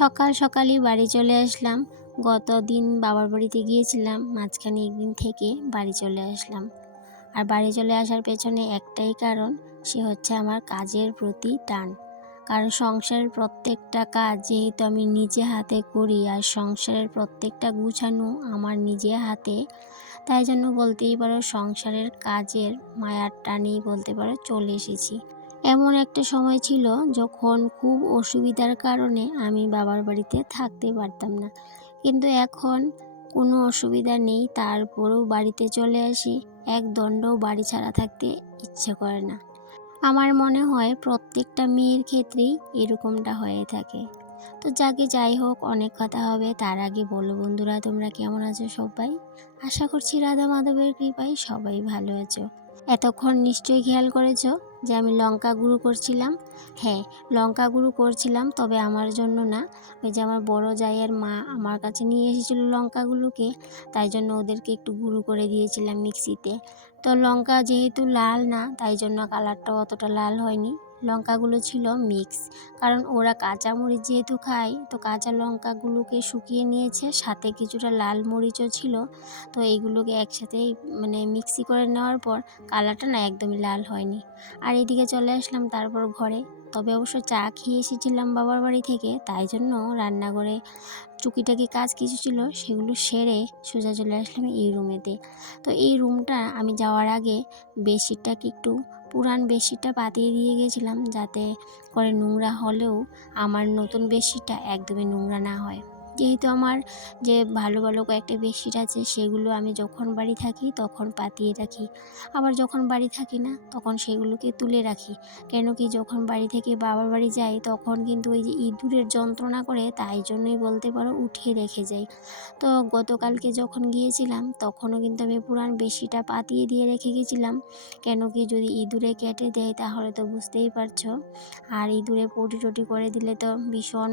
সকাল সকালই বাড়ি চলে আসলাম। গতদিন বাবার বাড়িতে গিয়েছিলাম, মাঝখানে একদিন থেকে বাড়ি চলে আসলাম। আর বাড়ি চলে আসার পেছনে একটাই কারণ, সে হচ্ছে আমার কাজের প্রতি টান। কারণ সংসারের প্রত্যেকটা কাজ যেহেতু আমি নিজে হাতে করি, আর সংসারের প্রত্যেকটা গুছানো আমার নিজে হাতে, তাই জন্য বলতেই পারো সংসারের কাজের মায়ার টানেই বলতে পারো চলে এসেছি। এমন একটা সময় ছিল যখন খুব অসুবিধার কারণে আমি বাবার বাড়িতে থাকতে পারতাম না, কিন্তু এখন কোনো অসুবিধা নেই, তারপরেও বাড়িতে চলে আসি। এক দণ্ডও বাড়ি ছাড়া থাকতে ইচ্ছে করে না। আমার মনে হয় প্রত্যেকটা মেয়ের ক্ষেত্রেই এরকমটা হয়ে থাকে। তো যাই হোক, অনেক কথা হবে, তার আগে বলো বন্ধুরা, তোমরা কেমন আছো সবাই? আশা করছি রাধা মাধবের কৃপায় সবাই ভালো আছো। এতক্ষণ নিশ্চয়ই খেয়াল করেছো যে আমি লঙ্কা গুঁড়ো করছিলাম। হ্যাঁ, লঙ্কা গুঁড়ো করছিলাম, তবে আমার জন্য না। ওই যে আমার বড় জায়ের মা আমার কাছে নিয়ে এসেছিলো লঙ্কাগুলোকে, তাই জন্য ওদেরকে একটু গুঁড়ো করে দিয়েছিলাম মিক্সিতে। তো লঙ্কা যেহেতু লাল না, তাই জন্য কালারটাও অতটা লাল হয়নি। লঙ্কাগুলো ছিল মিক্স, কারণ ওরা কাঁচা মরিচ যেহেতু খায়, তো কাঁচা লঙ্কাগুলোকে শুকিয়ে নিয়েছে, সাথে কিছুটা লাল মরিচও ছিল। তো এইগুলোকে একসাথেই মিক্সি করে নেওয়ার পর কালারটা না একদমই লাল হয়নি। আর এদিকে চলে আসলাম তারপর ঘরে। তবে অবশ্য চা খেয়ে এসেছিলাম বাবার বাড়ি থেকে, তাই জন্য রান্নাঘরে টুকিটাকি কাজ কিছু ছিল, সেগুলো সেরে সোজা চলে আসলাম এই রুমেতে। তো এই রুমটা আমি যাওয়ার আগে বেডশিটটাকে একটু পুরান বেডশিটটা পাতিয়ে দিয়ে গেছিলাম, যাতে করে নোংরা হলেও আমার নতুন বেডশিটটা একদমই নোংরা না হয়। যেহেতু আমার যে ভালো ভালো কয়েকটা বেডশিট আছে, সেগুলো আমি যখন বাড়ি থাকি তখন পাতিয়ে রাখি, আবার যখন বাড়ি থাকি না তখন সেগুলোকে তুলে রাখি। কেন কি, যখন বাড়ি থেকে বাবার বাড়ি যাই তখন কিন্তু ওই যে ইঁদুরের যন্ত্রণা করে, তাই জন্যই বলতে পারো উঠিয়ে রেখে যাই। তো গতকালকে যখন গিয়েছিলাম তখনও কিন্তু আমি পুরান বেশিটা পাতিয়ে দিয়ে রেখে গেছিলাম। কেন কি, যদি ইঁদুরে কেটে দেয় তাহলে তো বুঝতেই পারছো, আর ইঁদুরে পটি টটি করে দিলে তো ভীষণ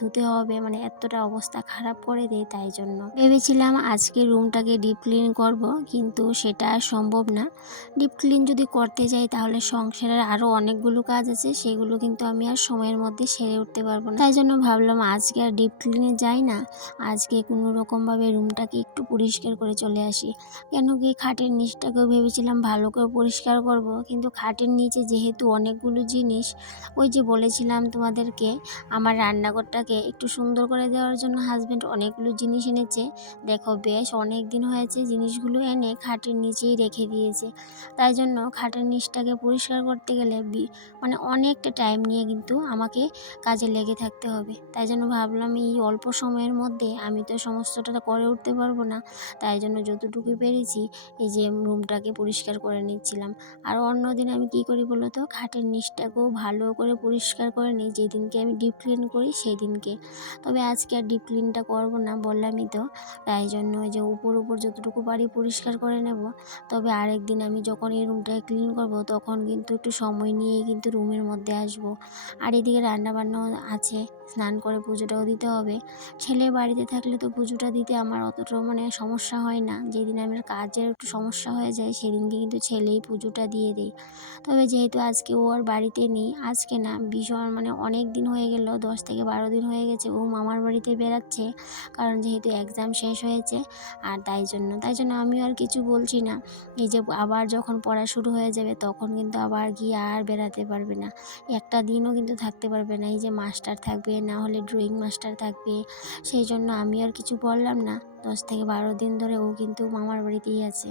ধুতে হবে, এতটা অবস্থা খারাপ করে দেয়। তাই জন্য ভেবেছিলাম আজকে রুমটাকে ডিপ ক্লিন করব, কিন্তু সেটা সম্ভব না। ডিপ ক্লিন যদি করতে যাই তাহলে সংসারের আরও অনেকগুলো কাজ আছে, সেগুলো কিন্তু আমি আর সময়ের মধ্যে সেরে উঠতে পারবো না। তাই জন্য ভাবলাম আজকে আর ডিপ ক্লিনে যাই না, আজকে কোনো রকমভাবে রুমটাকে একটু পরিষ্কার করে চলে আসি। কেন কি, খাটের নিচটাকেও ভেবেছিলাম ভালো করে পরিষ্কার করব, কিন্তু খাটের নিচে যেহেতু অনেকগুলো জিনিস, ওই যে বলেছিলাম তোমাদেরকে আমার রান্নাঘরটাকে একটু সুন্দর করে দেওয়ার জন্য হাজব্যান্ড অনেকগুলো জিনিস এনেছে। দেখো, বেশ অনেক দিন হয়েছে জিনিসগুলো এনে খাটের নিচেই রেখে দিয়েছে। তাই জন্য খাটের নিচটাকে পরিষ্কার করতে গেলে অনেকটা টাইম নিয়ে কিন্তু আমাকে কাজে লেগে থাকতে হবে। তাই জন্য ভাবলাম এই অল্প সময়ের মধ্যে আমি তো সমস্তটা করে উঠতে পারবো না, তাই জন্য যতটুকু পেরেছি এই যে রুমটাকে পরিষ্কার করে নিচ্ছিলাম। আর অন্যদিন আমি কি করি বলো তো, খাটের নিচটাকেও ভালো করে পরিষ্কার করে নিই যেদিনকে আমি ডিপ ক্লিন করি সেই দিনকে। তবে আজকে আর ডিপ ক্লিনটা করবো না, বললামই তো। তাই জন্য ওই যে উপর যতটুকু পারি পরিষ্কার করে নেব। তবে আরেকদিন আমি যখন এই রুমটাকে ক্লিন করব তখন কিন্তু একটু সময় নিয়েই কিন্তু রুমের মধ্যে আসব। আর এদিকে রান্নাবান্নাও আছে, স্নান করে পুজোটাও দিতে হবে। ছেলে বাড়িতে থাকলে তো পুজোটা দিতে আমার অতটা সমস্যা হয় না। যেদিন আমার কাজের একটু সমস্যা হয়ে যায় সেদিনকে কিন্তু ছেলেই পুজোটা দিয়ে দেয়। তবে যেহেতু আজকে ও আর বাড়িতে নেই, আজকে না ভীষণ অনেক দিন হয়ে গেল, 10 থেকে 12 দিন হয়ে গেছে ও মামার বাড়িতে বেড়াচ্ছে, কারণ যেহেতু এক্সাম শেষ হয়েছে। আর তাই জন্য আমিও আর কিছু বলছি না। এই যে আবার যখন পড়া শুরু হয়ে যাবে তখন কিন্তু আবার গিয়ে আর বেড়াতে পারবে না, একটা দিনও কিন্তু থাকতে পারবে না। এই যে মাস্টার থাকবে, না হলে ড্রয়িং মাস্টার থাকবে, সেই জন্য আমি আর কিছু বললাম না। 10 থেকে 12 দিন ধরে ও কিন্তু মামার বাড়িতেই আছে।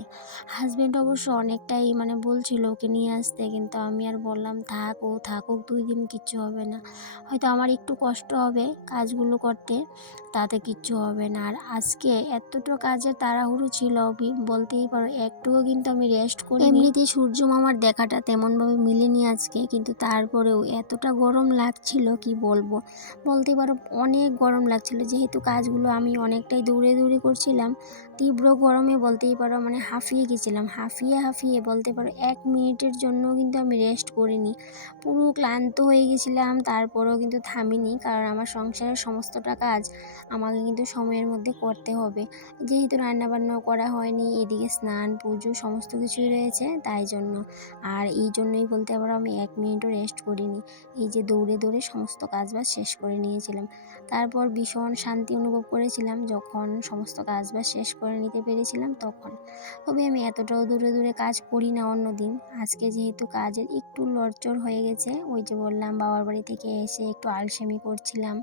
হাজব্যান্ড অবশ্য অনেকটাই বলছিল ওকে নিয়ে আসতে, কিন্তু আমি আর বললাম থাক, ও থাকুক 2 দিন, কিচ্ছু হবে না। হয়তো আমার একটু কষ্ট হবে কাজগুলো করতে, তাতে কিচ্ছু হবে না। আর আজকে এতটা কাজের তাড়াহুড়ো ছিল, বলতেই পারো একটুও কিন্তু আমি রেস্ট করি। এমনিতেই সূর্য মামার দেখাটা তেমনভাবে মিলেনি আজকে, কিন্তু তারপরেও এতটা গরম লাগছিল কি বলবো, বলতে পারো অনেক গরম লাগছিল। যেহেতু কাজগুলো আমি অনেকটাই দৌড়ে করছিলাম, তীব্র গরমে বলতেই পারো মানে হাঁফিয়ে গেছিলাম, হাঁফিয়ে বলতে পারো 1 মিনিটের জন্য কিন্তু আমি রেস্ট করিনি। পুরো ক্লান্ত হয়ে গেছিলাম, তারপরেও কিন্তু থামিনি, কারণ আমার সংসারের সমস্তটা কাজ আমাকে কিন্তু সময়ের মধ্যে করতে হবে। যেহেতু রান্নাবান্নাও করা হয়নি, এদিকে স্নান পুজো সমস্ত কিছুই রয়েছে, তাই জন্য। আর এই জন্যই বলতে পারো আমি 1 মিনিটও রেস্ট করিনি। এই যে দৌড়ে দৌড়ে সমস্ত কাজবাজ শেষ করে নিয়েছিলাম। তারপর ভীষণ শান্তি অনুভব করেছিলাম যখন সমস্ত কাজবাজ শেষ করে নিতে পেরেছিলাম তখন। তবে আমি এতটাও দূরে দূরে কাজ করি না অন্যদিন। আজকে যেহেতু কাজের একটু লড়চড় হয়ে গেছে, ওই যে বললাম বাবার বাড়ি থেকে এসে একটু আলসেমি করছিলাম,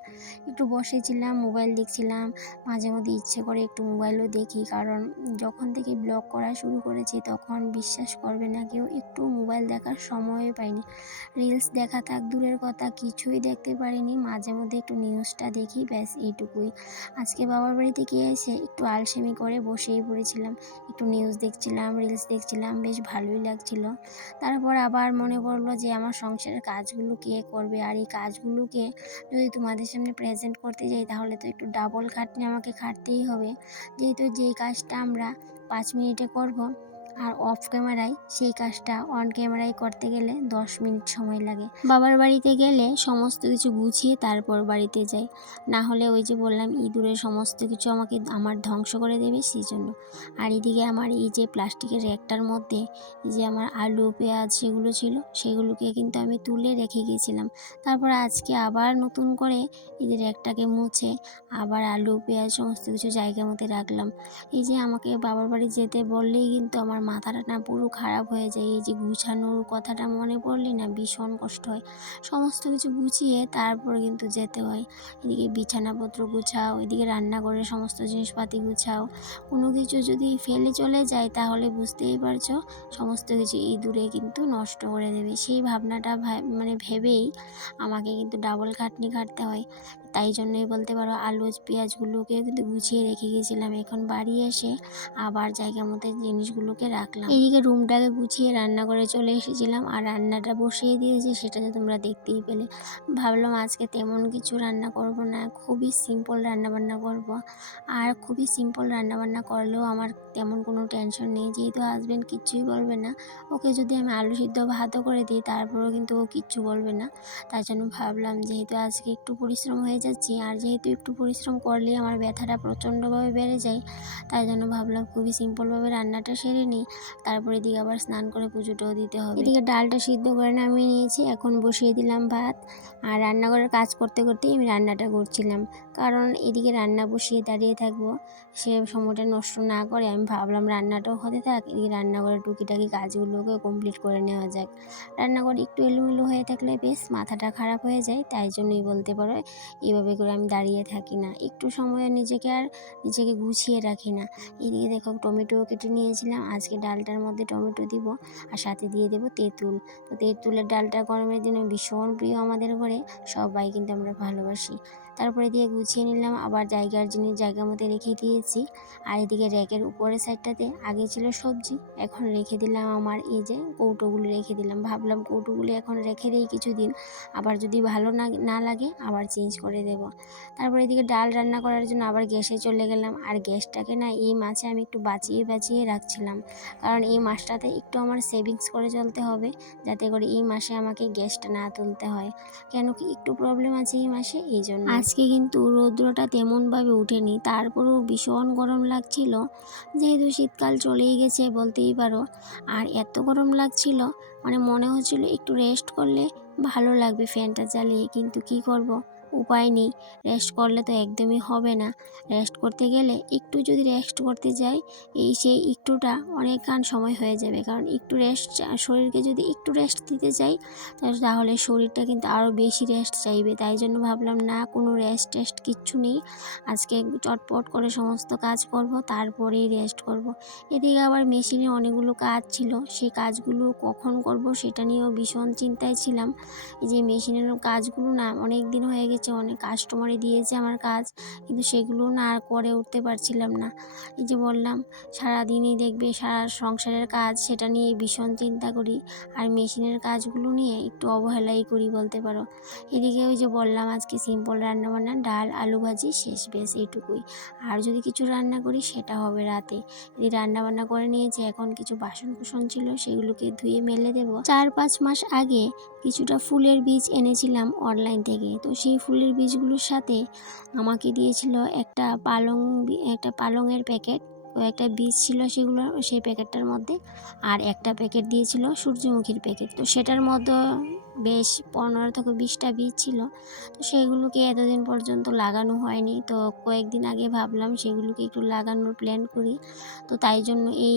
একটু বসেছিলাম, মোবাইল দেখছিলাম। মাঝে মধ্যে ইচ্ছে করে একটু মোবাইলও দেখি, কারণ যখন থেকে ব্লগ করা শুরু করেছি তখন বিশ্বাস করবে না কেউ, একটু মোবাইল দেখার সময়ই পাইনি। রিলস দেখা থাক দূরের কথা, কিছুই দেখতে পারিনি। মাঝে মধ্যে একটু নিউজটা দেখি, ব্যাস এইটুকুই। আজকে বাবার বাড়ি থেকে এসে একটু আলসেমি করে বসেই পড়েছিলাম, একটু নিউজ দেখছিলাম, রিলস দেখছিলাম, বেশ ভালোই লাগছিল। তারপর আবার মনে পড়লো যে আমার সংসারের কাজগুলো কে করবে, আর এই কাজগুলোকে যদি তোমাদের সামনে প্রেজেন্ট করতে যাই তাহলে তো একটু ডাবল খাটনি আমাকে খাটতেই হবে। যেহেতু যেই কাজটা আমরা 5 মিনিটে করব, আর অফ ক্যামেরায় সেই কাজটা অন ক্যামেরায় করতে গেলে 10 মিনিট সময় লাগে। বাবার বাড়িতে গেলে সমস্ত কিছু গুছিয়ে তারপর বাড়িতে যাই, না হলে ওই যে বললাম ইঁদুরের সমস্ত কিছু আমাকে আমার ধ্বংস করে দেবে, সেই জন্য। আর এদিকে আমার এই যে প্লাস্টিকের র্যাকটার মধ্যে এই যে আমার আলু পেঁয়াজ সেগুলো ছিল, সেগুলোকে কিন্তু আমি তুলে রেখে গিয়েছিলাম। তারপর আজকে আবার নতুন করে এই যে র্যাকটাকে মুছে আবার আলু পেঁয়াজ সমস্ত কিছু জায়গা মতো রাখলাম। এই যে আমাকে বাবার বাড়ি যেতে বললেই কিন্তু আমার মাথাটা না পুরো খারাপ হয়ে যায়। এই যে গুছানোর কথাটা মনে পড়লে না ভীষণ কষ্ট হয়। সমস্ত কিছু গুছিয়ে তারপরে কিন্তু যেতে হয়। এদিকে বিছানাপত্র গুছাও, এদিকে রান্নাঘরের সমস্ত জিনিসপাতি গুছাও। কোনো কিছু যদি ফেলে চলে যায় তাহলে বুঝতেই পারছো সমস্ত কিছু ইঁদুরে কিন্তু নষ্ট করে দেবে। সেই ভাবনাটা মানে ভেবেই আমাকে কিন্তু ডাবল খাটনি খাটতে হয়। তাই জন্যই বলতে পারো আলু পেঁয়াজগুলোকে কিন্তু গুছিয়ে রেখে গিয়েছিলাম। এখন বাড়ি এসে আবার জায়গা মতো জিনিসগুলোকে রাখলাম। এইদিকে রুমটাকে গুছিয়ে রান্নাঘরে চলে এসেছিলাম, আর রান্নাটা বসিয়ে দিয়েছি, সেটা তো তোমরা দেখতেই পেলে। ভাবলাম আজকে তেমন কিছু রান্না করব না, খুবই সিম্পল রান্নাবান্না করব। আর খুবই সিম্পল রান্নাবান্না করলেও আমার তেমন কোনো টেনশন নেই, যেহেতু হাজব্যান্ড কিচ্ছুই বলবে না। ওকে যদি আমি আলু সিদ্ধ ভাতও করে দিই তারপরেও কিন্তু ও কিচ্ছু বলবে না। তাই জন্য ভাবলাম যেহেতু আজকে একটু পরিশ্রম হয়ে যাচ্ছে, আর যেহেতু একটু পরিশ্রম করলে আমার ব্যথাটা প্রচণ্ডভাবে বেড়ে যায়, তাই জন্য ভাবলাম খুবই সিম্পলভাবে রান্নাটা সেরে নিই। তারপরে এদিকে আবার স্নান করে পুজোটাও দিতে হবে। এদিকে ডালটা সিদ্ধ করে নামিয়ে নিয়েছি, এখন বসিয়ে দিলাম ভাত। আর রান্নাঘরের কাজ করতে করতেই আমি রান্নাটা করছিলাম, কারণ এদিকে রান্না বসিয়ে দাঁড়িয়ে থাকবো, সে সময়টা নষ্ট না করে আমি ভাবলাম রান্নাটাও হতে থাক, এদিকে রান্নাঘরের টুকিটাকি কাজগুলোকে কমপ্লিট করে নেওয়া যাক। রান্নাঘর একটু এলোমেলো হয়ে থাকলে বেশ মাথাটা খারাপ হয়ে যায়, তাই জন্যই বলতে পারো এইভাবে করে আমি দাঁড়িয়ে থাকি না, একটু সময় নিজেকে গুছিয়ে রাখি না। এদিকে দেখো টমেটো কেটে নিয়েছিলাম, আজকে ডালটার মধ্যে টমেটো দিব, আর সাথে দিয়ে দেবো তেঁতুল। তো তেঁতুলের ডালটা গরমের দিনে ভীষণ প্রিয় আমাদের ঘরে, সবাই কিন্তু আমরা ভালোবাসি। তারপরে দিয়ে গুছিয়ে নিলাম, আবার জায়গার জিনিস জায়গা মতো রেখে দিয়েছি। আর এদিকে র্যাকের উপরের সাইডটাতে আগে ছিল সবজি, এখন রেখে দিলাম আমার এই যে কৌটোগুলো রেখে দিলাম। ভাবলাম কৌটোগুলো এখন রেখে দিই কিছুদিন, আবার যদি ভালো না লাগে আবার চেঞ্জ করে দেব। তারপরে এদিকে ডাল রান্না করার জন্য আবার গ্যাসে চলে গেলাম, আর গ্যাসটাকে না এই মাছে আমি একটু বাঁচিয়ে রাখছিলাম, কারণ এই মাসটাতে একটু আমার সেভিংস করে চলতে হবে, যাতে করে এই মাসে আমাকে গ্যাসটা না তুলতে হয়, কেন কি একটু প্রবলেম আছে এই মাসে, এই জন্য। আজকে কিন্তু রৌদ্রটা তেমনভাবে উঠেনি, তারপরেও ভীষণ গরম লাগছিল, যেহেতু শীতকাল চলেই গেছে বলতেই পারো। আর এত গরম লাগছিল মানে মনে হচ্ছিল একটু রেস্ট করলে ভালো লাগবে ফ্যানটা চালিয়ে, কিন্তু কি করব, উপায় নেই। রেস্ট করলে তো একদমই হবে না। রেস্ট করতে গেলে একটু যদি রেস্ট করতে যাই, সেই একটুটা অনেকক্ষণ সময় হয়ে যাবে, কারণ একটু রেস্ট শরীরকে যদি একটু রেস্ট দিতে চাই তাহলে শরীরটা কিন্তু আরও বেশি রেস্ট চাইবে। তাই জন্য ভাবলাম না, কোনো টেস্ট কিচ্ছু নেই, আজকে চটপট করে সমস্ত কাজ করব, তারপরেই রেস্ট করব। এদিকে আবার মেশিনে অনেকগুলো কাজ ছিল, সেই কাজগুলো কখন করব সেটা নিয়েও ভীষণ চিন্তায় ছিলাম। এই যে মেশিনের কাজগুলো না অনেক দিন হয়ে গেছে এসছে, অনেক কাস্টমারই দিয়েছে আমার কাজ, কিন্তু সেগুলো না আর করে উঠতে পারছিলাম না। এই যে বললাম, সারাদিনই দেখবে সারা সংসারের কাজ সেটা নিয়ে ভীষণ চিন্তা করি, আর মেশিনের কাজগুলো নিয়ে একটু অবহেলাই করি বলতে পারো। এদিকে ওই যে বললাম আজকে সিম্পল রান্নাবান্না, ডাল আলু ভাজি শেষ, বেশ এইটুকুই। আর যদি কিছু রান্না করি সেটা হবে রাতে। এই রান্নাবান্না করে নিয়েছি, এখন কিছু বাসন কুসন ছিল সেগুলোকে ধুয়ে মেলে দেবো। 4-5 মাস আগে কিছুটা ফুলের বীজ এনেছিলাম অনলাইন থেকে, তো সেই ফুলের বীজগুলোর সাথে আমাকে দিয়েছিল একটা পালংয়ের প্যাকেট। তো একটা বীজ ছিল সেগুলো সেই প্যাকেটটার মধ্যে, আর একটা প্যাকেট দিয়েছিল সূর্যমুখীর প্যাকেট। তো সেটার মধ্যে বেশ 15 থেকে 20টা বীজ ছিল। তো সেগুলোকে এতদিন পর্যন্ত লাগানো হয়নি, তো কয়েকদিন আগে ভাবলাম সেগুলোকে একটু লাগানোর প্ল্যান করি। তো তাই জন্য এই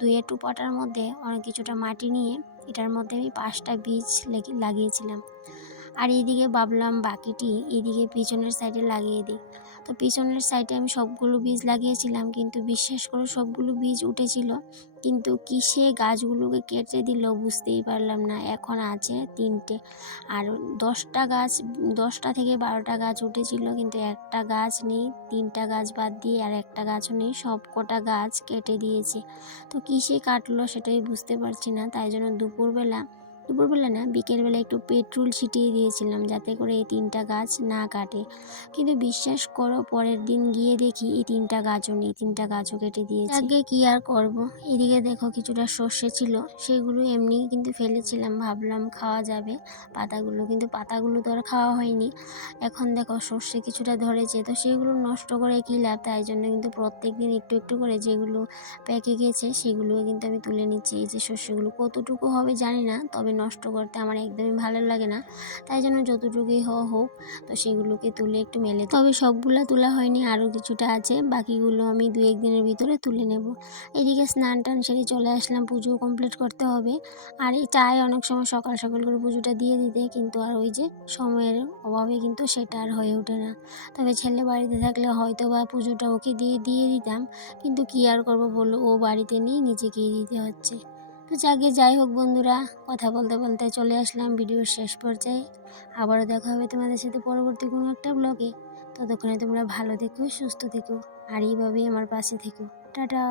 দুয়ের টুপাটার মধ্যে অনেক কিছুটা মাটি নিয়ে এটার মধ্যে আমি 5টা বীজ লাগিয়েছিলাম। আর এইদিকে ভাবলাম বাকিটি এইদিকে পিছনের সাইডে লাগিয়ে দিই। তো পিছনের সাইডে আমি সবগুলো বীজ লাগিয়েছিলাম, কিন্তু বিশ্বাস করো সবগুলো বীজ উঠেছিল, কিন্তু কিসে গাছগুলোকে কেটে দিল বুঝতেই পারলাম না। এখন আছে 3টে, আর 10টা গাছ, 10টা থেকে 12টা গাছ উঠেছিল, কিন্তু একটা গাছ নেই। 3টা গাছ বাদ দিয়ে আর একটা গাছও নেই, সব কটা গাছ কেটে দিয়েছে। তো কিসে কাটলো সেটাই বুঝতে পারছি না। তাই জন্য দুপুরবেলা না, বিকেলবেলা একটু পেট্রোল ছিটিয়ে দিয়েছিলাম যাতে করে এই 3টা গাছ না কাটে। কিন্তু বিশ্বাস করো পরের দিন গিয়ে দেখি এই 3টা গাছও নেই, 3টা গাছও কেটে দিয়েছে। আগে কি আর করব। এদিকে দেখো কিছুটা সর্ষে ছিল, সেগুলো এমনি কিন্তু ফেলেছিলাম, ভাবলাম খাওয়া যাবে পাতাগুলো, কিন্তু পাতাগুলো তো আর খাওয়া হয়নি। এখন দেখো সর্ষে কিছুটা ধরেছে, তো সেগুলো নষ্ট করে কী লাভ। তাই জন্য কিন্তু প্রত্যেক দিন একটু একটু করে যেগুলো পেকে গেছে সেগুলো কিন্তু আমি তুলে নিচ্ছি। এই যে সর্ষেগুলো কতটুকু হবে জানি না, তবে নষ্ট করতে আমার একদমই ভালো লাগে না। তাই জন্য যতটুকুই হোক, তো সেগুলোকে তুলে একটু মেলে, তবে সবগুলো তোলা হয়নি, আরও কিছুটা আছে, বাকিগুলো আমি 2-1 দিনের ভিতরে তুলে নেব। এদিকে স্নান টান সেরে চলে আসলাম, পুজো কমপ্লিট করতে হবে। আর এই চাই অনেক সময় সকাল সকাল করে পুজোটা দিয়ে দিতে, কিন্তু আর ওই যে সময়ের অভাবে কিন্তু সেটা আর হয়ে ওঠে না। তবে ছেলে বাড়িতে থাকলে হয়তো বা পুজোটা ওকে দিয়ে দিতাম, কিন্তু কী আর করবো বলো, ও বাড়িতে নেই, নিজেকেই দিতে হচ্ছে। তো যাই হোক বন্ধুরা, কথা বলতে বলতে চলে আসলাম ভিডিওর শেষ পর্যায়ে। আবারও দেখা হবে তোমাদের সাথে পরবর্তী কোনো একটা ব্লগে। ততক্ষণে তোমরা ভালো থেকো, সুস্থ থেকো, আর এইভাবেই আমার পাশে থেকো। টাটা।